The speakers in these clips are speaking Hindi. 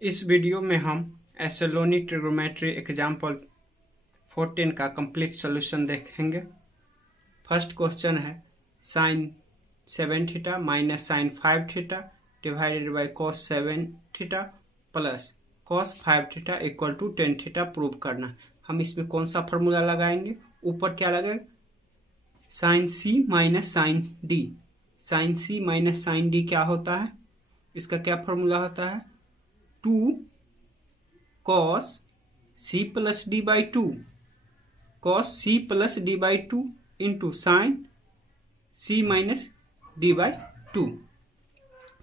इस वीडियो में हम एशेलोनी ट्रिग्नोमेट्री एग्जाम्पल 14 का कंप्लीट सॉल्यूशन देखेंगे। फर्स्ट क्वेश्चन है sine 7 theta minus sine 5 theta divided by cos 7 theta plus cos 5 theta equal to 10 theta prove करना। हम इसमें कौन सा फॉर्मूला लगाएंगे? ऊपर क्या लगाएंगे? साइन सी माइनस साइन डी। साइन सी माइनस साइन डी क्या होता है? इसका क्या फॉर्मूला होता है? 2 cos c plus D by 2 cos c plus D by 2 into sine c minus D by 2।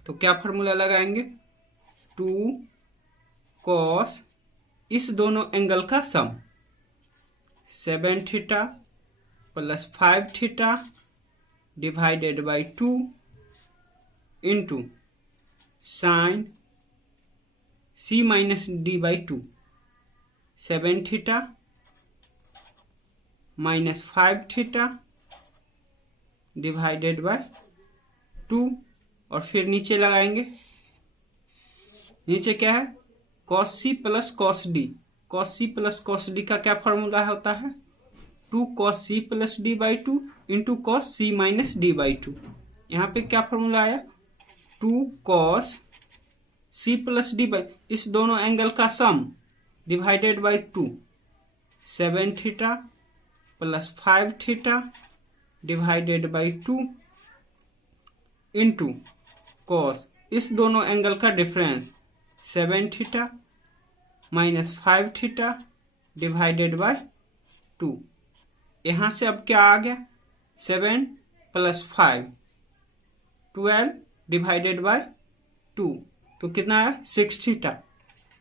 तो क्या फॉर्मूला लगाएंगे? 2 cos इस दोनों एंगल का सम 7 theta plus 5 theta divided by 2 into sine c minus D by 2। 7 theta minus 5 theta divided by 2 और फिर नीचे लगाएंगे। नीचे क्या है? cos c plus cos d। cos c plus cos d का क्या फॉर्मूला होता है? 2 cos c plus d by 2 into cos c minus d by 2। यहाँ पे क्या फॉर्मूला आया? 2 cos c plus D by इस दोनों एंगल का sum divided by 2 7 theta plus 5 theta divided by 2 into cos इस दोनों एंगल का difference 7 theta minus 5 theta divided by 2। यहाँ से अब क्या आ गया? 7 प्लस 5 12 डिवाइडेड बाई 2 तो कितना है? 6 थीटा।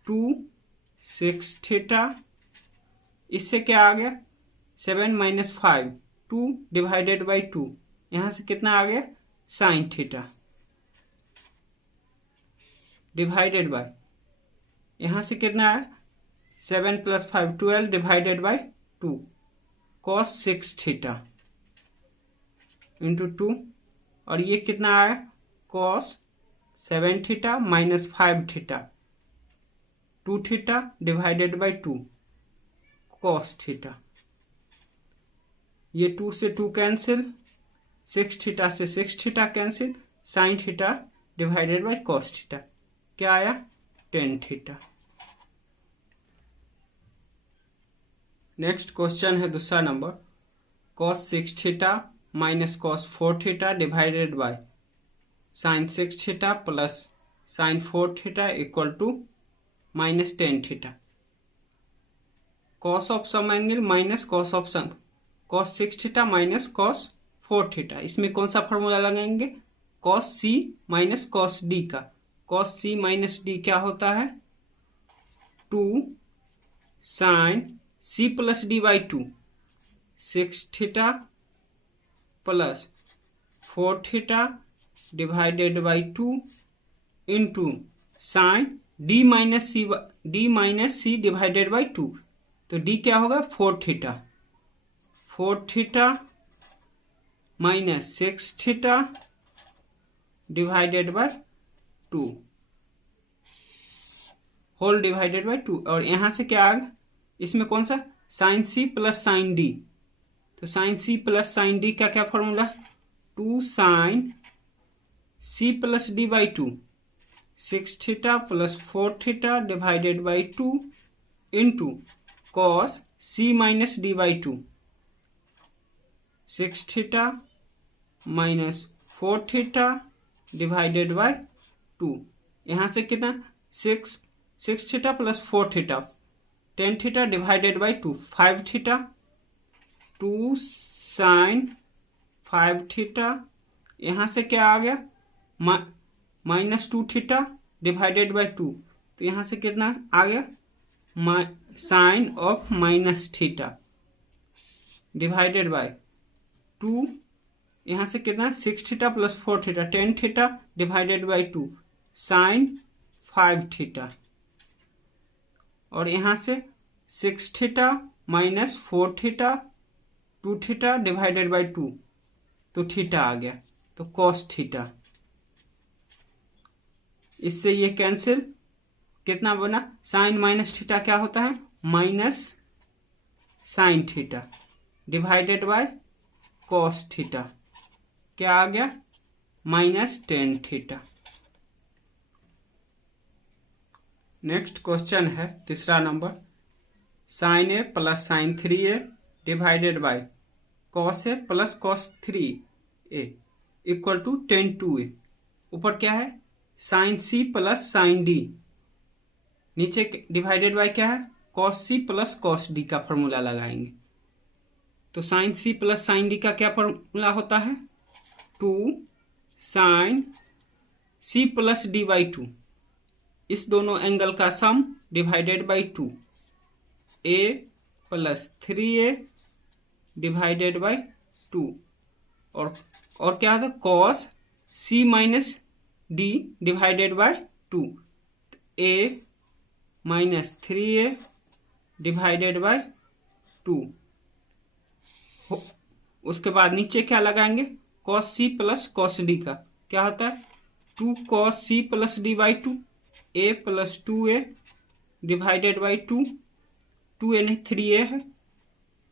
2 6 थीटा इससे क्या आ गया? 7 माइनस 5 2 डिवाइडेड बाई 2। यहाँ से कितना आ गया? साइन थीटा डिवाइडेड बाई यहाँ से कितना है? 7 plus 5 12 divided by 2 cos 6 theta into 2 और ये कितना आया? Cos 7 theta minus 5 theta 2 theta divided by 2 cos theta. ये 2 से 2 कैंसिल, 6 थीटा से 6 theta cancel, sign theta divided by cos theta क्या आया? 10 थीटा। नेक्स्ट क्वेश्चन है दूसरा number cos 6 theta minus cos 4 theta divided by sign 6 theta plus sine 4 theta equal to minus 10 theta. Cos of sum angle minus cos of sum cos 6 theta minus cos 4 theta. इसमें कौन सा फॉर्मूला लगाएंगे? Cos c minus cos d का। कॉस सी माइनस डी क्या होता है? 2 sine C plus D by 2 6 theta plus 4 theta divided by 2 into sine d minus c divided by 2। तो डी क्या होगा? 4 theta. 4 theta minus 6 theta divided by 2 whole divided by 2 और यहां से क्या आ गया? इसमें कौन सा? साइन सी प्लस साइन डी। तो साइन सी प्लस साइन डी का क्या formula? 2 sine c plus D by 2 6 theta plus 4 theta divided by 2 into cos c minus D by 2 6 theta minus 4 theta divided by 2। यहाँ से कितना? 6 theta plus 4 theta 10 theta divided by 2 5 theta 2 sine 5 theta. यहाँ से क्या आ गया? माइनस 2 थीटा डिवाइडेड बाई 2 तो यहाँ से कितना आ गया? Sine of minus theta divided by 2। यहाँ से कितना? 6 theta plus 4 theta 10 theta divided by 2 sine 5 theta और यहाँ से 6 theta minus 4 theta 2 theta divided by 2 तो थीटा आ गया तो कॉस थीटा। इससे ये कैंसिल कितना बना, साइन माइनस थीटा क्या होता है, minus sine theta divided by cos theta, क्या आ गया, minus ten theta. Next question है तीसरा number, sine a plus sine 3a divided by cos a plus cos 3a equal to 10/2a। ऊपर क्या है, साइन सी प्लस साइन डी, नीचे डिवाइडेड बाय क्या है, cos c plus cos d का फॉर्मूला लगाएंगे। तो साइन सी प्लस साइन डी का क्या फॉर्मूला होता है, 2 sine C plus D by 2, इस दोनों एंगल का sum divided by 2, a plus 3a divided by 2, और क्या होता है, cos c minus d divided by 2, a minus 3a divided by 2। उसके बाद नीचे क्या लगाएंगे, cos c plus cos d का क्या होता है, 2 cos c plus D by 2, a plus 2a divided by 2, 2a नहीं 3a है,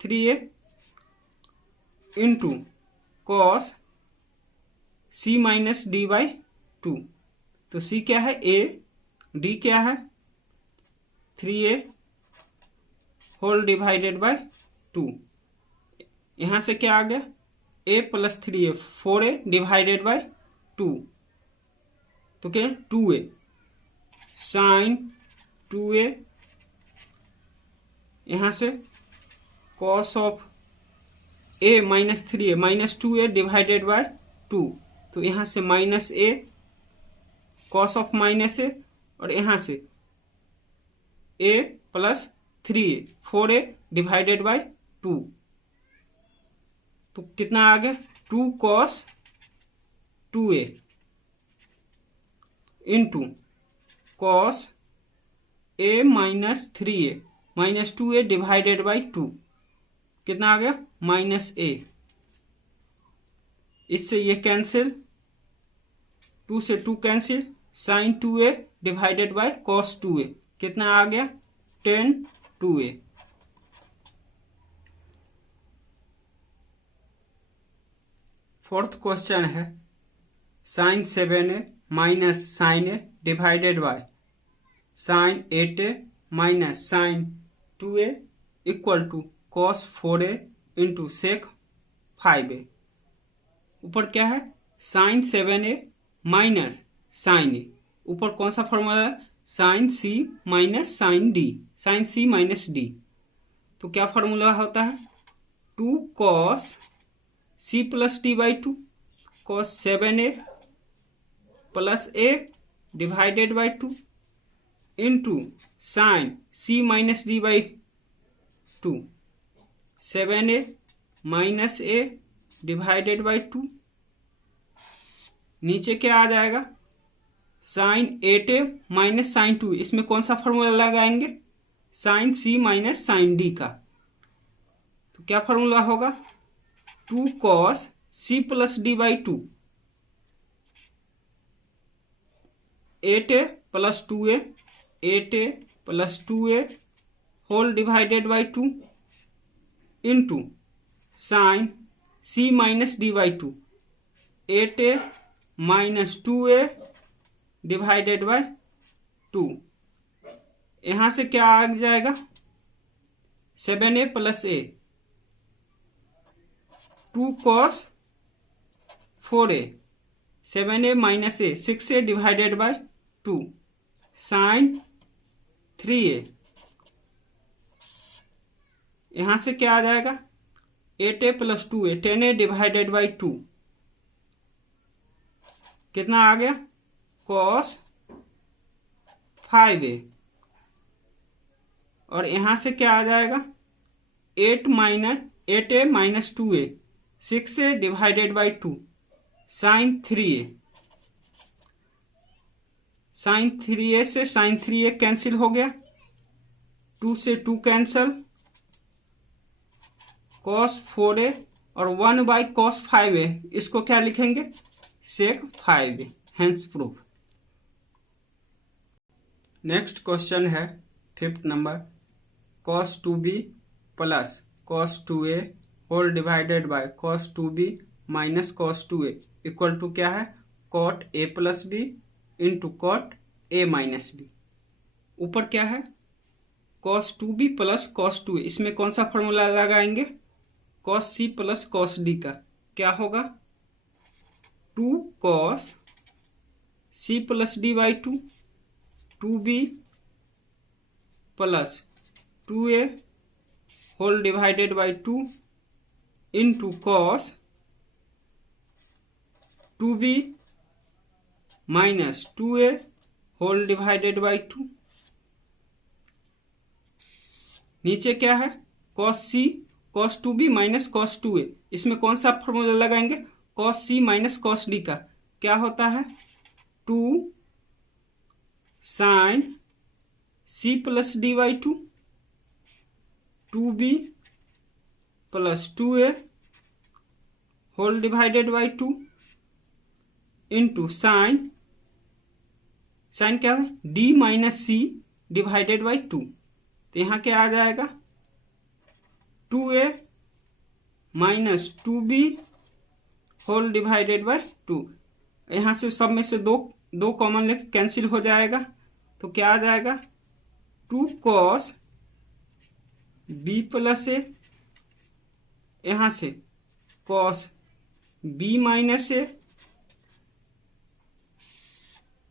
3a into cos c minus D by 2। तो c क्या है a, d क्या है 3a होल डिवाइडेड बाई 2। यहां से क्या आ गया, a plus 3a 4a divided by 2, तो क्या 2a साइन 2a, यहां से cos of a minus 3a minus 2a divided by 2, तो यहां से minus a cos of minus a, और यहां से a plus 3a 4a divided by 2, तो कितना आ गया, 2 cos 2a into cos a minus 3a minus 2a divided by 2, कितना आ गया, माइनस a। इससे ये कैंसिल, 2 से 2 cancel, sine 2a divided by cos 2a कितना आ गया, 10/2a। फोर्थ क्वेश्चन है, sine 7a minus sine a divided by sine 8a minus sine 2a equal to cos 4a into sec 5a। ऊपर क्या है, sine 7a minus sine a, ऊपर कौन सा फॉर्मूला है, sine c minus sine d, sine c minus d, तो क्या फॉर्मूला होता है, 2 cos c plus D by 2, cos 7a plus a divided by 2 into sine c minus D by 2, 7a minus a divided by 2, नीचे क्या आ जाएगा, साइन 8a माइनस साइन 2, इसमें कौन सा फॉर्मूला लगाएंगे, sine c minus sine d का, तो क्या फॉर्मूला होगा, 2 cos c plus D by 2, 8a plus 2a, 8a plus 2a whole divided by 2 into sine c minus D by 2, 8a minus 2a divided by 2, यहां से क्या आ जाएगा, 7a plus a, 2 cos 4a, 7a minus a 6a divided by 2, sine 3a, यहां से क्या आ जाएगा, 8a plus 2a 10a divided by 2, कितना आ गया, कॉस 5a, और यहां से क्या आ जाएगा, 8a minus 2a 6a divided by 2, sine 3a, sine 3a से साइन 3a कैंसिल हो गया, 2 से 2 कैंसिल, कॉस 4a और 1 बाई कॉस 5a, इसको क्या लिखेंगे, sec 5a, hence proof. Next question है 5th number, cos 2b plus cos 2a whole divided by cos 2b minus cos 2a equal to क्या है, cot a plus b into cot a minus b। ऊपर क्या है, cos 2b plus cos 2a, इसमें कौन सा फॉर्मूला लगाएंगे, cos c plus cos d का। क्या होगा, 2 cos c plus d by 2, 2b plus 2a whole divided by 2 into cos 2b minus 2a whole divided by 2। नीचे क्या है, cos c cos 2b minus cos 2a, इसमें कौन सा फॉर्मूला लगाएंगे, cos c minus cos d का। क्या होता है, 2 sin c plus d by 2, 2b plus 2a whole divided by 2 into sign क्या है, d minus c divided by 2। तो यहाँ क्या आ जाएगा, 2a minus 2b whole divided by 2। यहाँ से सब में से दो कॉमन लेके कैंसिल हो जाएगा, तो क्या आ जाएगा, 2 cos b प्लस a, यहाँ से cos b माइनस a,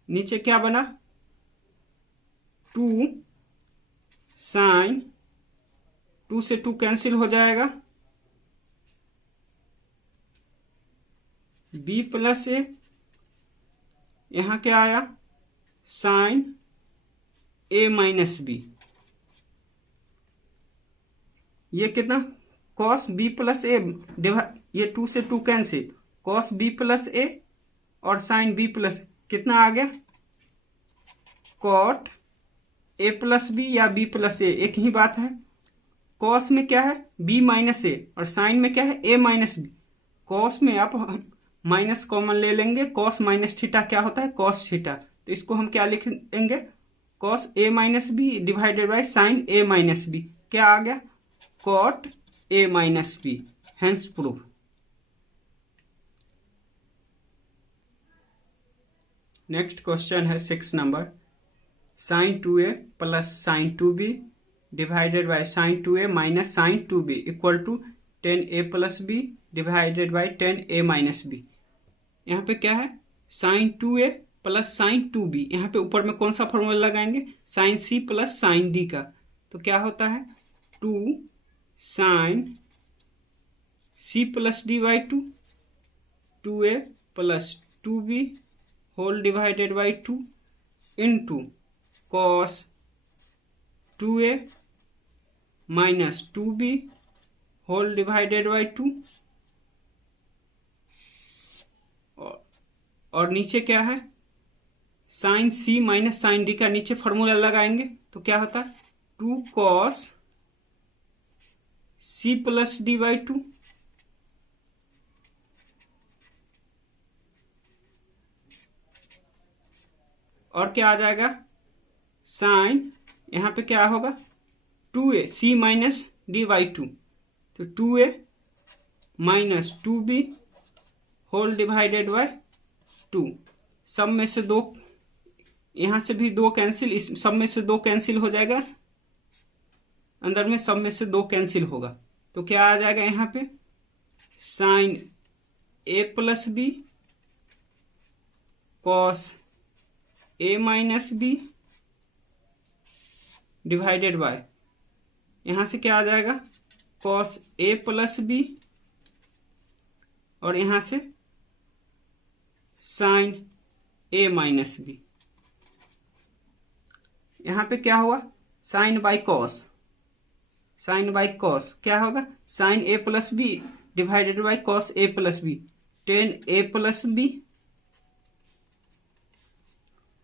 नीचे क्या बना, 2 साइन, 2 से 2 कैंसिल हो जाएगा, b प्लस a, यहाँ क्या आया, साइन a माइनस b। ये कितना, cos b प्लस a, ये 2 से 2 cancel, cos b plus a और साइन b प्लस, कितना आ गया, cot a प्लस b या b प्लस a, एक ही बात है। cos में क्या है, b माइनस a और साइन में क्या है, a माइनस b। cos में आप माइनस कॉमन ले लेंगे, cos माइनस थीटा क्या होता है, cos थीटा। तो इसको हम क्या लिख देंगे, cos a minus b divided by sine a minus b। क्या आ गया, cot a minus b, hence proof. Next question है 6 number, sine 2a plus sine 2b divided by sine 2a minus sine 2b equal to 10a plus b divided by 10a minus b। यहाँ पे क्या है, sign 2a plus sine 2b, यहाँ पे ऊपर में कौन सा फॉर्मूला लगाएंगे, sine c plus sine d का। तो क्या होता है, 2 sine c plus d by 2, 2a plus 2b whole divided by 2 into cos 2a minus 2b whole divided by 2। और नीचे क्या है, sine c minus sine d का, नीचे फॉर्मूला लगाएंगे तो क्या होता है, 2 cos c plus d by 2 और क्या आ जाएगा, साइन, यहाँ पे क्या होगा, 2a c minus d by 2, तो 2a minus 2b whole divided by 2। सब में से दो, यहाँ से भी दो कैंसिल, इस सब में से दो कैंसिल हो जाएगा, अंदर में सब में से दो कैंसिल होगा। तो क्या आ जाएगा यहाँ पे, sine a plus b cos a minus b divided by, यहाँ से क्या आ जाएगा, कॉस a प्लस b और यहाँ से साइन a माइनस b। यहाँ पे क्या हुआ, sine by cos, sine by cos क्या होगा, sine a plus b divided by cos a plus b, 10a plus b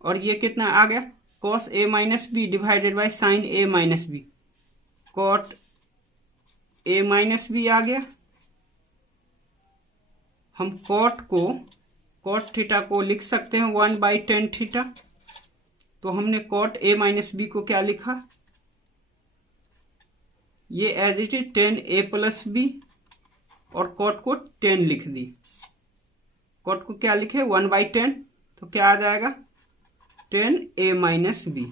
और ये कितना आ गया, cos a minus b divided by sine a minus b, cot a minus b आ गया। हम कॉट थीटा को लिख सकते हैं 1/10 थीटा, तो हमने कॉट ए माइनस बी को क्या लिखा, ये as it is 10a plus B, और कॉट को 10 लिख दी। कॉट को क्या लिखे 1/10, तो क्या आ जाएगा 10a minus B,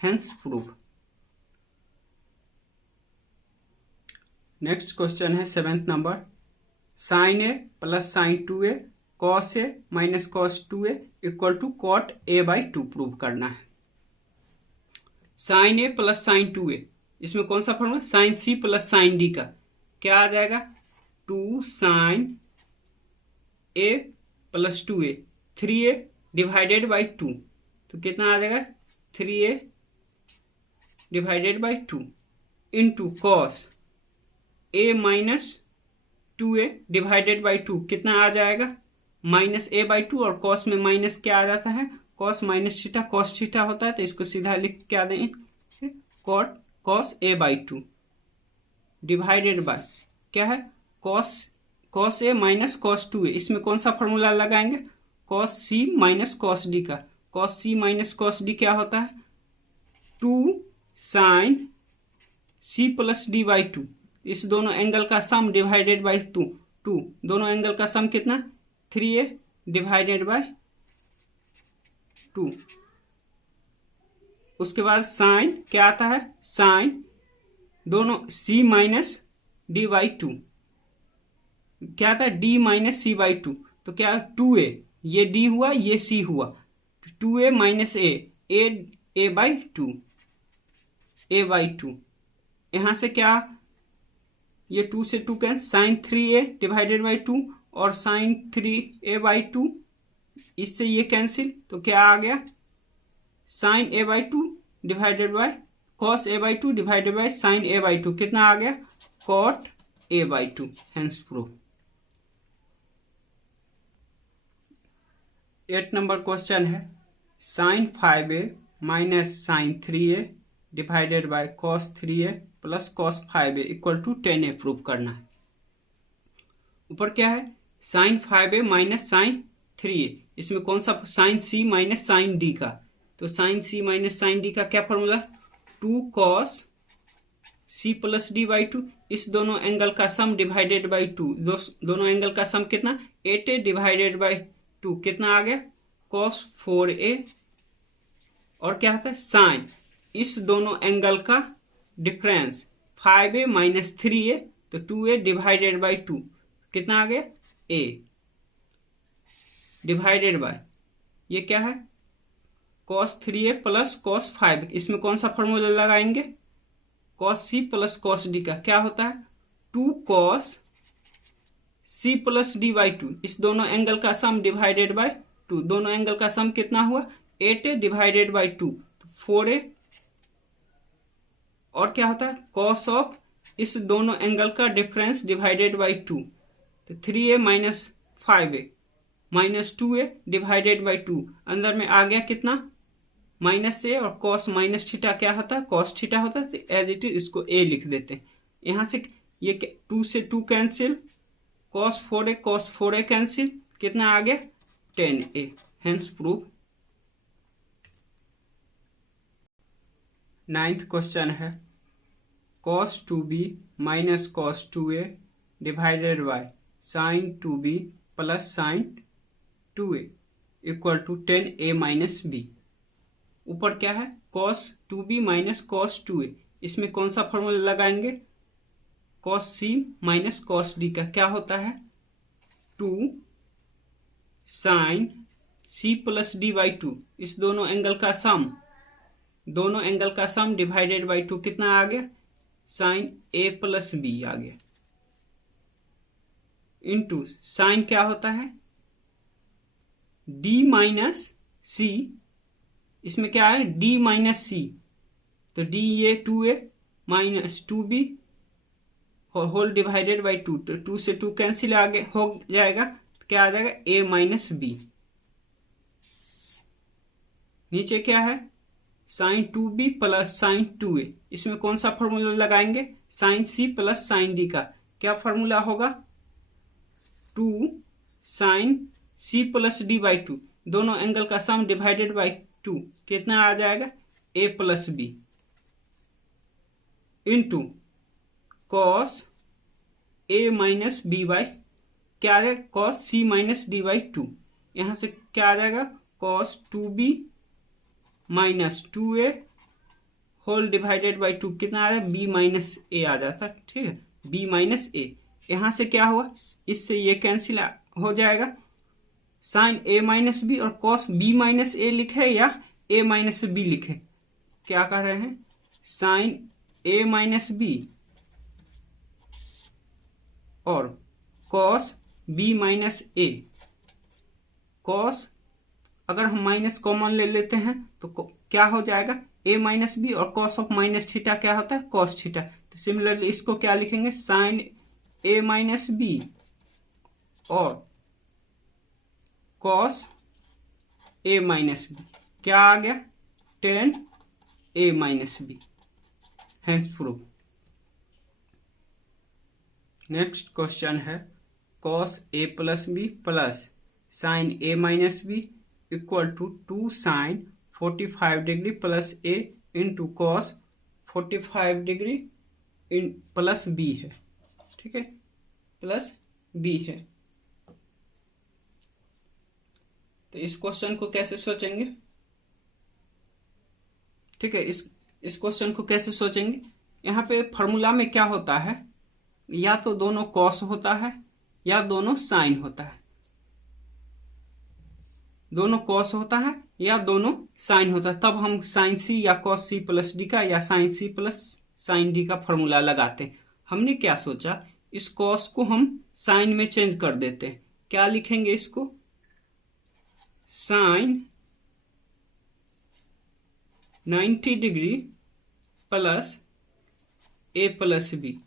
hence proof. Next question है 7th number, sine a plus sine 2a cos a minus cos 2a equal to cot a/2 prove करना है। Sign a plus sine 2a, इसमें कौन सा फॉर्मूला, साइन सी प्लस साइन डी का क्या आ जाएगा 2 sine a plus 2a, 3a divided by 2, तो कितना आ जाएगा 3a divided by 2 into cos a minus 2a divided by 2, कितना आ जाएगा माइनस a/2, और कॉस में माइनस क्या आ जाता है, cos minus theta cos theta होता है, तो इसको सीधा लिख क्या दें कॉस a/2 डिवाइडेड बाय क्या है cos a minus cos 2a, इसमें कौन सा फॉर्मूला लगाएंगे cos c minus cos d का। Cos c minus cos d क्या होता है 2 sine C plus D by 2, इस दोनों एंगल का सम डिवाइडेड बाई 2, दोनों एंगल का सम कितना 3a डिवाइडेड बाय 2। उसके बाद साइन क्या आता है, साइन दोनों c माइनस डी बाई 2, क्या आता है d माइनस सी बाई 2, तो क्या 2a, ये d हुआ ये c हुआ, 2a minus a by 2, a/2, यहां से क्या ये 2 से 2 cancel, sign 3a divided by 2 और साइन 3a/2, इससे ये कैंसिल, तो क्या आ गया sine a/2 divided by cos a/2 divided by sine a/2, कितना आ गया cot a/2, hence proof. 8 number question है, sine 5a minus sine 3a divided by cos 3a plus cos 5a equal to 10a proof करना है। ऊपर क्या है sine 5a minus sine 3a, इसमें कौन सा sine c minus sine d का, तो sine c minus sine d का क्या formula 2 cos c plus d by 2, इस दोनों एंगल का सम डिवाइडेड बाई 2, दोनों एंगल का सम कितना 8a डिवाइडेड बाई 2, कितना आ गया कॉस 4a, और क्या होता है साइन इस दोनों एंगल का डिफरेंस 5a माइनस 3a, तो 2a डिवाइडेड बाई 2, कितना आ गया a डिवाइडेड बाय ये क्या है cos 3a प्लस cos 5, इसमें कौन सा फॉर्मूला लगाएंगे cos c plus cos d का, क्या होता है 2 cos c plus d by 2, इस दोनों एंगल का सम डिवाइडेड बाई 2, दोनों एंगल का सम कितना हुआ 8a डिवाइडेड बाई 2, 4a, और क्या होता है cos ऑफ इस दोनों एंगल का डिफरेंस डिवाइडेड बाई 2, तो 3a minus 5a minus 2a divided by 2, अंदर में आ गया कितना माइनस a, और cos माइनस थीटा क्या होता है cos थीटा होता है, तो एज इट इज इसको a लिख देते हैं। यहां से ये 2 से 2 कैंसिल, cos 4a कैंसिल, कितना आ गया 10a, hence proof. 9th question है cos 2b minus cos 2a divided by sine 2b plus sine 2a equal to 10a minus b। ऊपर क्या है cos 2b minus cos 2a, इसमें कौन सा फॉर्मूला लगाएंगे cos c minus cos d का, क्या होता है 2 sine c plus d by 2, इस दोनों एंगल का सम डिवाइडेड बाई 2, कितना आ गया साइन a प्लस b आ गया, इंटू साइन क्या होता है d माइनस c, इसमें क्या है d माइनस c, तो d ये 2a minus 2b whole divided by 2, तो 2 से 2 कैंसिल आगे हो जाएगा, तो क्या आ जाएगा a माइनस b। नीचे क्या है sign 2b plus sine 2a, इसमें कौन सा फॉर्मूला लगाएंगे sine c plus sine d का, क्या फॉर्मूला होगा 2 sine c plus d by 2, दोनों एंगल का सम डिवाइडेड बाई 2 कितना आ जाएगा a plus b into cos a minus b by क्या आ जाएगा cos c minus D by 2। यहां से क्या आ जाएगा cos 2b minus 2a whole divided by 2 कितना आ रहा है b माइनस ए आ जाता है। ठीक है b माइनस ए। यहां से क्या हुआ इससे ये कैंसिल हो जाएगा साइन a माइनस बी और कॉस b माइनस ए लिखे या a माइनस बी लिखे क्या कर रहे हैं साइन a माइनस बी और कॉस b माइनस ए। कॉस अगर हम माइनस कॉमन ले लेते हैं तो क्या हो जाएगा a माइनस बी और कॉस ऑफ माइनस थीटा क्या होता है कॉस थीटा। तो सिमिलरली इसको क्या लिखेंगे साइन a माइनस बी और कॉस a माइनस बी क्या आ गया ten a minus B hence proof. Next question है cos a plus B plus sine a minus B equal to 2 sine 45 degree plus a into cos 45 degree इन प्लस b है। ठीक है प्लस b है। तो इस क्वेश्चन को कैसे सोचेंगे। ठीक है इस क्वेश्चन को कैसे सोचेंगे यहाँ पे फॉर्मूला में क्या होता है या तो दोनों कॉस होता है या दोनों साइन होता है। दोनों कॉस होता है या दोनों साइन होता है तब हम साइन सी या कॉस सी प्लस डी का या साइन सी प्लस साइन डी का फॉर्मूला लगाते हैं। हमने क्या सोचा इस कॉस को हम साइन में चेंज कर देते हैं। क्या लिखेंगे इसको sine 90 degree plus a plus b.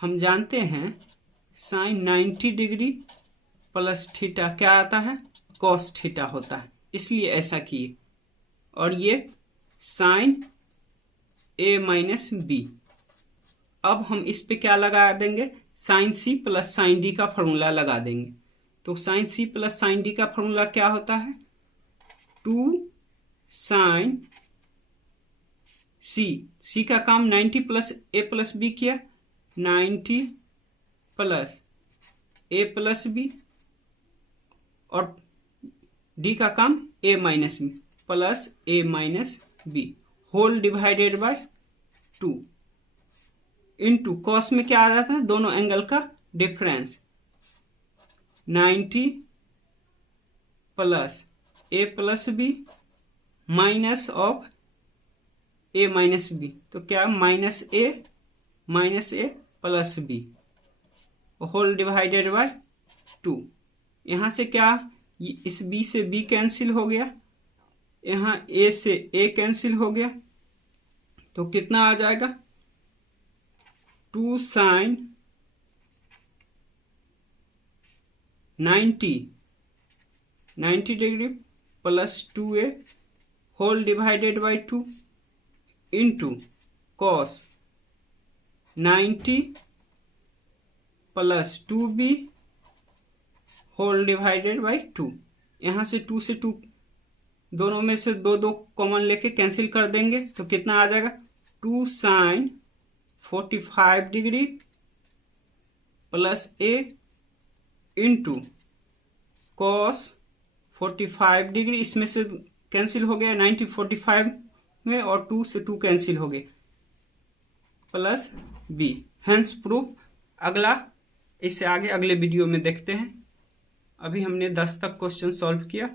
हम जानते हैं साइन 90 डिग्री प्लस थीटा क्या आता है कॉस थीटा होता है इसलिए ऐसा किए और ये साइन a माइनस बी। अब हम इस पे क्या लगा देंगे साइन सी प्लस साइन डी का फॉर्मूला लगा देंगे। तो साइन सी प्लस साइन डी का फॉर्मूला क्या होता है 2 साइन सी का काम 90 प्लस ए प्लस बी किया 90 प्लस ए प्लस बी और डी का काम A minus B plus A minus B whole divided by 2 into cos में क्या आ जाता है दोनों एंगल का difference 90 plus A plus B minus of A minus B. तो क्या minus A plus B whole divided by 2। यहां से क्या इस b से b कैंसिल हो गया यहां a से a कैंसिल हो गया तो कितना आ जाएगा 2 sine 90 degree plus 2a whole divided by 2 into cos 90 plus 2b whole divided by 2। यहां से 2 से 2 दोनों में से दो कॉमन लेके कैंसिल कर देंगे तो कितना आ जाएगा 2 sine 45 degree plus a into cos 45 degree इसमें से कैंसिल हो गया 90 45 में और 2 से 2 कैंसिल हो गए प्लस b हेंस प्रूफ। अगला इससे आगे अगले वीडियो में देखते हैं। अभी हमने 10 तक क्वेश्चन सॉल्व किया।